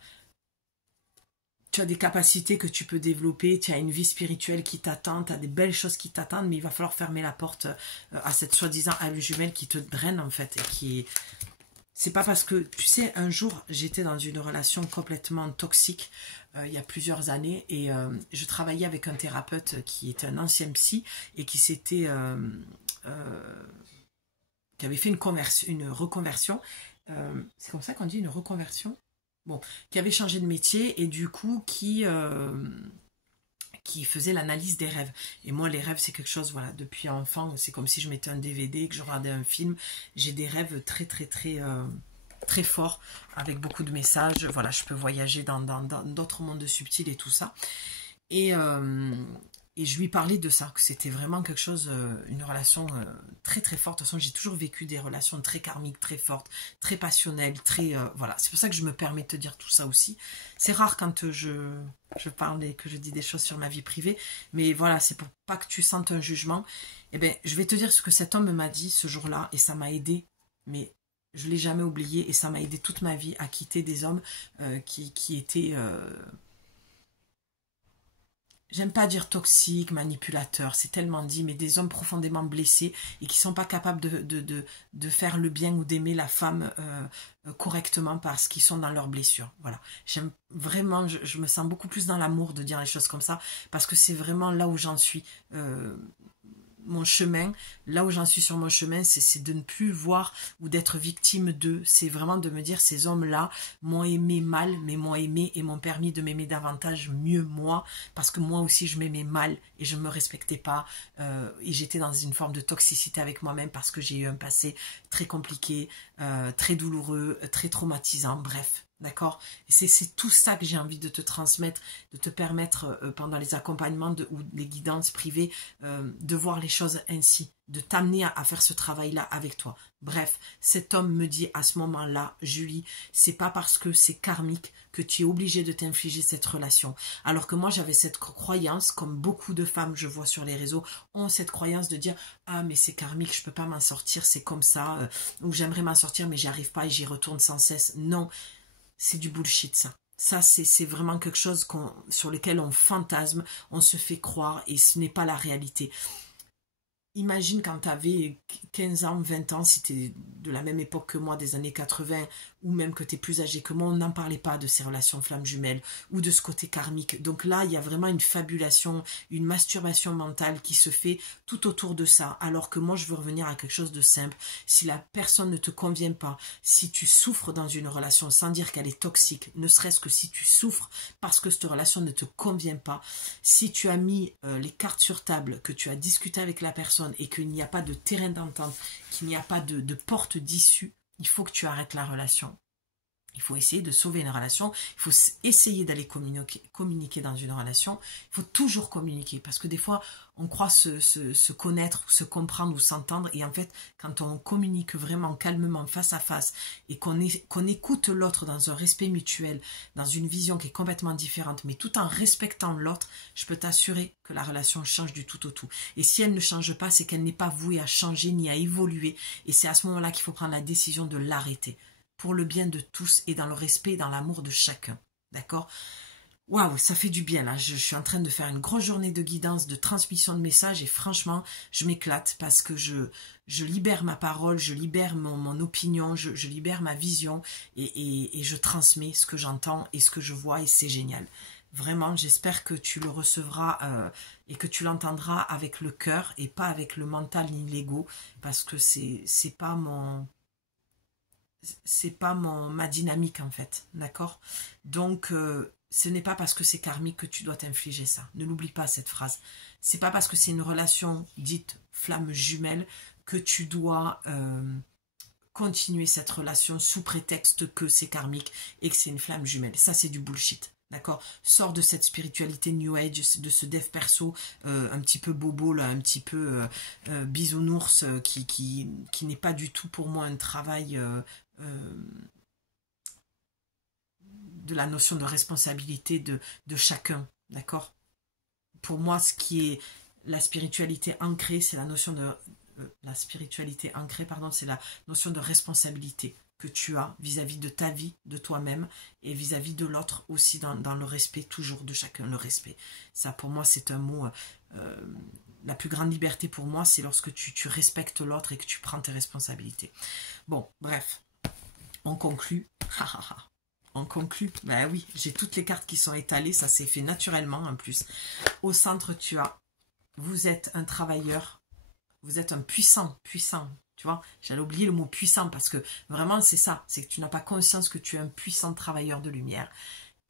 tu as des capacités que tu peux développer, tu as une vie spirituelle qui t'attend, tu as des belles choses qui t'attendent, mais il va falloir fermer la porte à cette soi-disant âme jumelle qui te draine en fait et qui... C'est pas parce que, tu sais, un jour, j'étais dans une relation complètement toxique il y a plusieurs années et je travaillais avec un thérapeute qui était un ancien psy et qui s'était... qui avait fait une reconversion. C'est comme ça qu'on dit, une reconversion? Bon, qui avait changé de métier et du coup qui faisait l'analyse des rêves. Et moi, les rêves, c'est quelque chose, voilà, depuis enfant, c'est comme si je mettais un DVD, que je regardais un film. J'ai des rêves très, très, très, très forts, avec beaucoup de messages. Voilà, je peux voyager dans d'autres mondes subtils et tout ça. Et je lui parlais de ça, que c'était vraiment quelque chose, une relation très très forte. De toute façon, j'ai toujours vécu des relations très karmiques, très fortes, très passionnelles, très... voilà, c'est pour ça que je me permets de te dire tout ça aussi. C'est rare quand je parle et que je dis des choses sur ma vie privée, mais voilà, c'est pour pas que tu sentes un jugement. Eh bien, je vais te dire ce que cet homme m'a dit ce jour-là, et ça m'a aidé, mais je l'ai jamais oublié, et ça m'a aidé toute ma vie à quitter des hommes qui étaient... j'aime pas dire toxique, manipulateur, c'est tellement dit, mais des hommes profondément blessés et qui sont pas capables de faire le bien ou d'aimer la femme correctement parce qu'ils sont dans leurs blessures. Voilà, j'aime vraiment, je me sens beaucoup plus dans l'amour de dire les choses comme ça, parce que c'est vraiment là où j'en suis. Mon chemin, là où j'en suis sur mon chemin, c'est de ne plus voir ou d'être victime d'eux. C'est vraiment de me dire, ces hommes-là m'ont aimé mal, mais m'ont aimé et m'ont permis de m'aimer davantage, mieux moi, parce que moi aussi je m'aimais mal et je ne me respectais pas et j'étais dans une forme de toxicité avec moi-même parce que j'ai eu un passé très compliqué, très douloureux, très traumatisant, bref. D'accord? Et c'est tout ça que j'ai envie de te transmettre, de te permettre pendant les accompagnements ou les guidances privées, de voir les choses ainsi, de t'amener à faire ce travail-là avec toi. Bref, cet homme me dit à ce moment-là, Julie, c'est pas parce que c'est karmique que tu es obligée de t'infliger cette relation. Alors que moi, j'avais cette croyance, comme beaucoup de femmes, je vois sur les réseaux, ont cette croyance de dire, ah mais c'est karmique, je peux pas m'en sortir, c'est comme ça, ou j'aimerais m'en sortir mais j'y arrive pas et j'y retourne sans cesse. Non. C'est du bullshit, ça. Ça, c'est vraiment quelque chose sur lequel on fantasme, on se fait croire et ce n'est pas la réalité. Imagine quand tu avais 15 ans, 20 ans, si tu es de la même époque que moi, des années 80, ou même que tu es plus âgé que moi, on n'en parlait pas de ces relations flammes jumelles, ou de ce côté karmique. Donc là, il y a vraiment une fabulation, une masturbation mentale qui se fait tout autour de ça, alors que moi, je veux revenir à quelque chose de simple. Si la personne ne te convient pas, si tu souffres dans une relation, sans dire qu'elle est toxique, ne serait-ce que si tu souffres parce que cette relation ne te convient pas, si tu as mis les cartes sur table, que tu as discuté avec la personne, et qu'il n'y a pas de terrain d'entente, qu'il n'y a pas de porte d'issue, il faut que tu arrêtes la relation. Il faut essayer de sauver une relation, il faut essayer d'aller communiquer dans une relation, il faut toujours communiquer, parce que des fois, on croit se connaître, se comprendre ou s'entendre, et en fait, quand on communique vraiment calmement, face à face, et qu'on écoute l'autre dans un respect mutuel, dans une vision qui est complètement différente, mais tout en respectant l'autre, je peux t'assurer que la relation change du tout au tout. Et si elle ne change pas, c'est qu'elle n'est pas vouée à changer ni à évoluer, et c'est à ce moment-là qu'il faut prendre la décision de l'arrêter. Pour le bien de tous et dans le respect et dans l'amour de chacun. D'accord? Waouh, ça fait du bien là. Je suis en train de faire une grosse journée de guidance, de transmission de messages et franchement, je m'éclate parce que je libère ma parole, je libère mon opinion, je libère ma vision et je transmets ce que j'entends et ce que je vois et c'est génial. Vraiment, j'espère que tu le recevras et que tu l'entendras avec le cœur et pas avec le mental ni l'ego parce que c'est pas ma dynamique en fait, d'accord? Donc ce n'est pas parce que c'est karmique que tu dois t'infliger ça. Ne l'oublie pas cette phrase. C'est pas parce que c'est une relation dite flamme jumelle que tu dois continuer cette relation sous prétexte que c'est karmique et que c'est une flamme jumelle. Ça c'est du bullshit. D'accord? Sors de cette spiritualité New Age, de ce dev perso un petit peu bobo, là, un petit peu bisounours qui n'est pas du tout pour moi un travail de la notion de responsabilité de chacun. D'accord? Pour moi, ce qui est la spiritualité ancrée, c'est la notion de... la spiritualité ancrée, pardon, c'est la notion de responsabilité que tu as vis-à-vis de ta vie, de toi-même et vis-à-vis de l'autre aussi dans le respect toujours de chacun, le respect. Ça pour moi c'est un mot, la plus grande liberté pour moi c'est lorsque tu respectes l'autre et que tu prends tes responsabilités. Bon, bref, on conclut. On conclut, ben oui, j'ai toutes les cartes qui sont étalées, ça s'est fait naturellement en plus. Au centre tu as, vous êtes un travailleur, vous êtes un puissant, tu vois, j'allais oublier le mot puissant parce que vraiment c'est ça, c'est que tu n'as pas conscience que tu es un puissant travailleur de lumière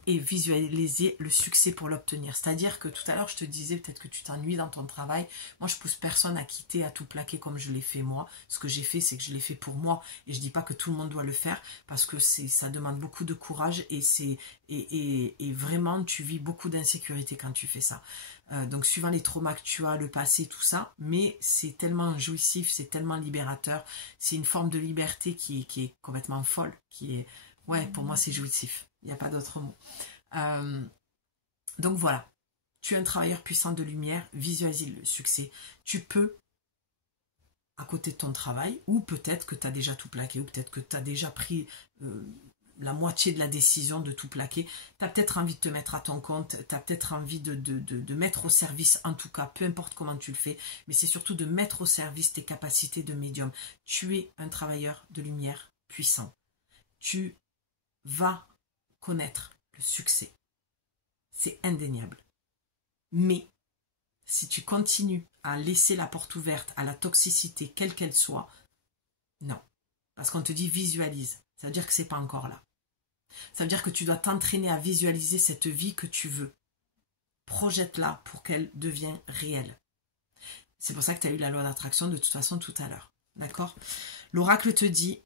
et visualiser le succès pour l'obtenir. C'est-à-dire que tout à l'heure je te disais peut-être que tu t'ennuies dans ton travail, moi je pousse personne à quitter, à tout plaquer comme je l'ai fait moi. Ce que j'ai fait c'est que je l'ai fait pour moi et je dis pas que tout le monde doit le faire parce que ça demande beaucoup de courage et vraiment tu vis beaucoup d'insécurité quand tu fais ça. Donc suivant les traumas que tu as, le passé, tout ça, mais c'est tellement jouissif, c'est tellement libérateur, c'est une forme de liberté qui est complètement folle, qui est, ouais, pour moi c'est jouissif, il n'y a pas d'autre mot. Donc voilà, tu es un travailleur puissant de lumière, visualise le succès, tu peux, à côté de ton travail, ou peut-être que tu as déjà tout plaqué, ou peut-être que tu as déjà pris la moitié de la décision de tout plaquer. Tu as peut-être envie de te mettre à ton compte, tu as peut-être envie de mettre au service, en tout cas, peu importe comment tu le fais, mais c'est surtout de mettre au service tes capacités de médium. Tu es un travailleur de lumière puissant. Tu vas connaître le succès. C'est indéniable. Mais si tu continues à laisser la porte ouverte à la toxicité, quelle qu'elle soit, non. Parce qu'on te dit visualise. Ça veut dire que c'est pas encore là. Ça veut dire que tu dois t'entraîner à visualiser cette vie que tu veux. Projette-la pour qu'elle devienne réelle. C'est pour ça que tu as eu la loi d'attraction de toute façon tout à l'heure. D'accord? L'oracle te dit,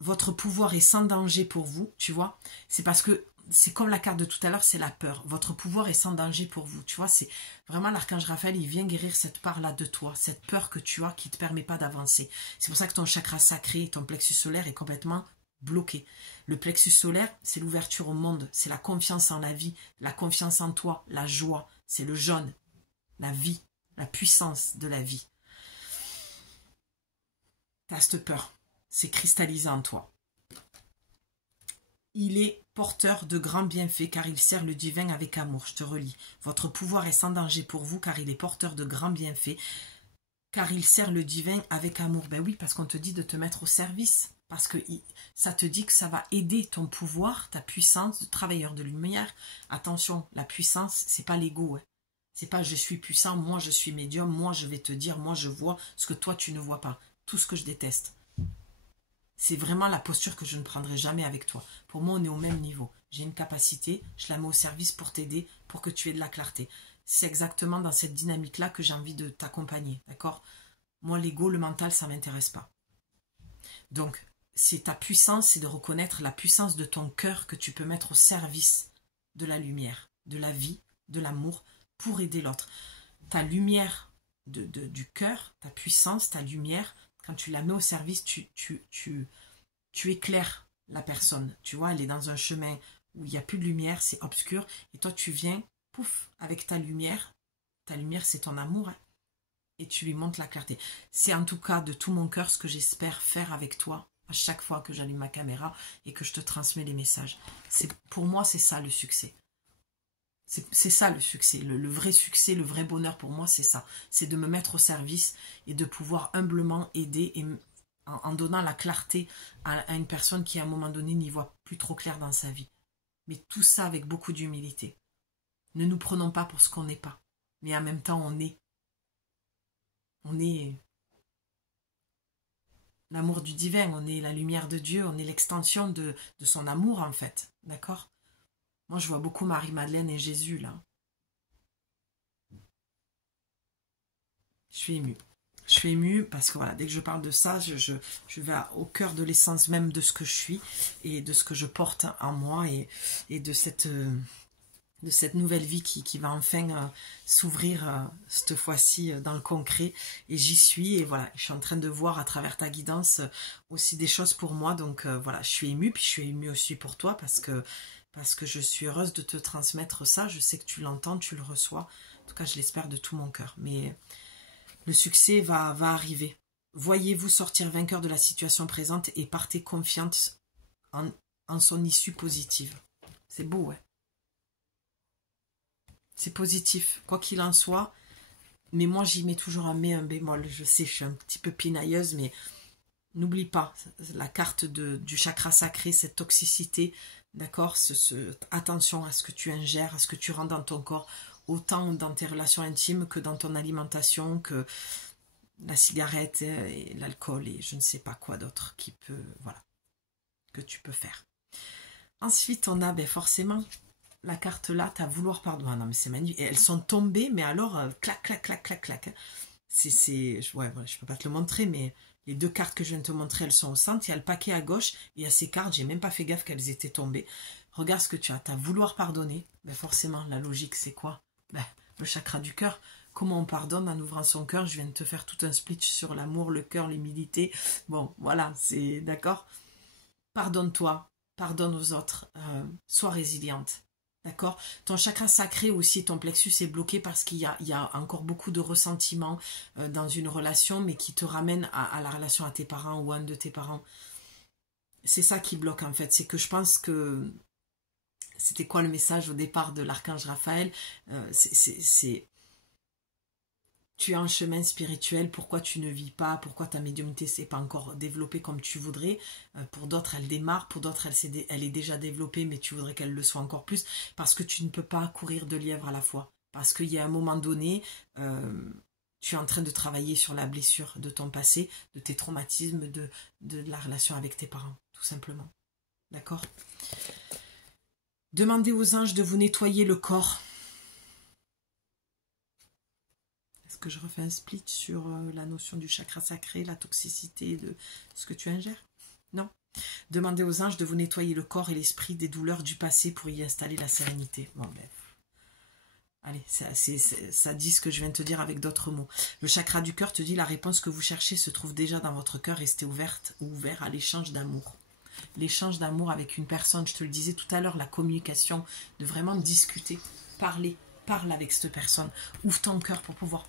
votre pouvoir est sans danger pour vous, tu vois. C'est parce que c'est comme la carte de tout à l'heure, c'est la peur. Votre pouvoir est sans danger pour vous, tu vois. C'est vraiment l'archange Raphaël, il vient guérir cette part-là de toi, cette peur que tu as qui ne te permet pas d'avancer. C'est pour ça que ton chakra sacré, ton plexus solaire est complètement bloqué. Le plexus solaire, c'est l'ouverture au monde, c'est la confiance en la vie, la confiance en toi, la joie, c'est le jaune, la vie, la puissance de la vie. T'as cette peur, c'est cristallisé en toi. Il est porteur de grands bienfaits car il sert le divin avec amour. Je te relis. Votre pouvoir est sans danger pour vous car il est porteur de grands bienfaits car il sert le divin avec amour. Ben oui, parce qu'on te dit de te mettre au service. Parce que ça te dit que ça va aider ton pouvoir, ta puissance de travailleur de lumière. Attention, la puissance, c'est pas l'ego. Hein. C'est pas je suis puissant, moi je suis médium, moi je vais te dire, moi je vois ce que toi tu ne vois pas. Tout ce que je déteste. C'est vraiment la posture que je ne prendrai jamais avec toi. Pour moi, on est au même niveau. J'ai une capacité, je la mets au service pour t'aider, pour que tu aies de la clarté. C'est exactement dans cette dynamique-là que j'ai envie de t'accompagner, d'accord? Moi, l'ego, le mental, ça ne m'intéresse pas. Donc, c'est ta puissance, c'est de reconnaître la puissance de ton cœur que tu peux mettre au service de la lumière, de la vie, de l'amour, pour aider l'autre. Ta lumière du cœur, ta puissance, ta lumière, quand tu la mets au service, tu éclaires la personne. Tu vois, elle est dans un chemin où il n'y a plus de lumière, c'est obscur. Et toi, tu viens, pouf, avec ta lumière. Ta lumière, c'est ton amour. Hein, et tu lui montres la clarté. C'est en tout cas de tout mon cœur ce que j'espère faire avec toi à chaque fois que j'allume ma caméra et que je te transmets les messages. Pour moi, c'est ça le succès. C'est ça le succès, le vrai succès, le vrai bonheur pour moi, c'est ça. C'est de me mettre au service et de pouvoir humblement aider et en donnant la clarté à une personne qui à un moment donné n'y voit plus trop clair dans sa vie. Mais tout ça avec beaucoup d'humilité. Ne nous prenons pas pour ce qu'on n'est pas, mais en même temps on est. On est l'amour du divin, on est la lumière de Dieu, on est l'extension de son amour en fait, d'accord ? Moi, je vois beaucoup Marie-Madeleine et Jésus, là. Je suis émue. Je suis émue parce que, voilà, dès que je parle de ça, je vais au cœur de l'essence même de ce que je suis et de ce que je porte en moi et de cette nouvelle vie qui va enfin s'ouvrir cette fois-ci dans le concret. Et j'y suis et voilà, je suis en train de voir à travers ta guidance aussi des choses pour moi. Donc, voilà, je suis émue, puis je suis émue aussi pour toi parce que je suis heureuse de te transmettre ça. Je sais que tu l'entends, tu le reçois. En tout cas, je l'espère de tout mon cœur. Mais le succès va arriver. Voyez-vous sortir vainqueur de la situation présente et partez confiante en son issue positive. C'est beau, ouais. C'est positif, quoi qu'il en soit. Mais moi, j'y mets toujours un bémol. Je sais, je suis un petit peu pinailleuse, mais n'oublie pas la carte du chakra sacré, cette toxicité. D'accord, attention à ce que tu ingères, à ce que tu rentres dans ton corps, autant dans tes relations intimes que dans ton alimentation, que la cigarette et l'alcool et je ne sais pas quoi d'autre que tu peux faire. Ensuite, on a forcément la carte là, t'as vouloir pardonner. Ah non, mais c'est magnifique. Et elles sont tombées, mais alors, clac, clac, clac, clac, clac. Ouais, voilà, je peux pas te le montrer, mais les deux cartes que je viens de te montrer, elles sont au centre. Il y a le paquet à gauche. Et il y a ces cartes, j'ai même pas fait gaffe qu'elles étaient tombées. Regarde ce que tu as. Tu as vouloir pardonner. Forcément, la logique, c'est quoi? Le chakra du cœur. Comment on pardonne en ouvrant son cœur? Je viens de te faire tout un speech sur l'amour, le cœur, l'humilité. Bon, voilà, c'est d'accord. Pardonne-toi. Pardonne aux autres. Sois résiliente. D'accord? Ton chakra sacré aussi, ton plexus est bloqué parce qu'il y a encore beaucoup de ressentiments dans une relation, mais qui te ramène à la relation à tes parents ou à un de tes parents. C'est ça qui bloque en fait. C'est que je pense que... C'était quoi le message au départ de l'archange Raphaël? C'est tu es en chemin spirituel, pourquoi tu ne vis pas, pourquoi ta médiumnité s'est pas encore développée comme tu voudrais. Pour d'autres, elle démarre, pour d'autres, elle est déjà développée, mais tu voudrais qu'elle le soit encore plus, parce que tu ne peux pas courir de lièvre à la fois. Parce qu'il y a un moment donné, tu es en train de travailler sur la blessure de ton passé, de tes traumatismes, de la relation avec tes parents, tout simplement. D'accord? Demandez aux anges de vous nettoyer le corps. Est-ce que je refais un split sur la notion du chakra sacré, la toxicité de ce que tu ingères? Non. Demandez aux anges de vous nettoyer le corps et l'esprit des douleurs du passé pour y installer la sérénité. Bon, ben, allez, ça dit ce que je viens de te dire avec d'autres mots. Le chakra du cœur te dit la réponse que vous cherchez se trouve déjà dans votre cœur. Restez ouverte ou ouvert à l'échange d'amour. L'échange d'amour avec une personne, je te le disais tout à l'heure, la communication, de vraiment discuter, parler. Parle avec cette personne, ouvre ton cœur pour pouvoir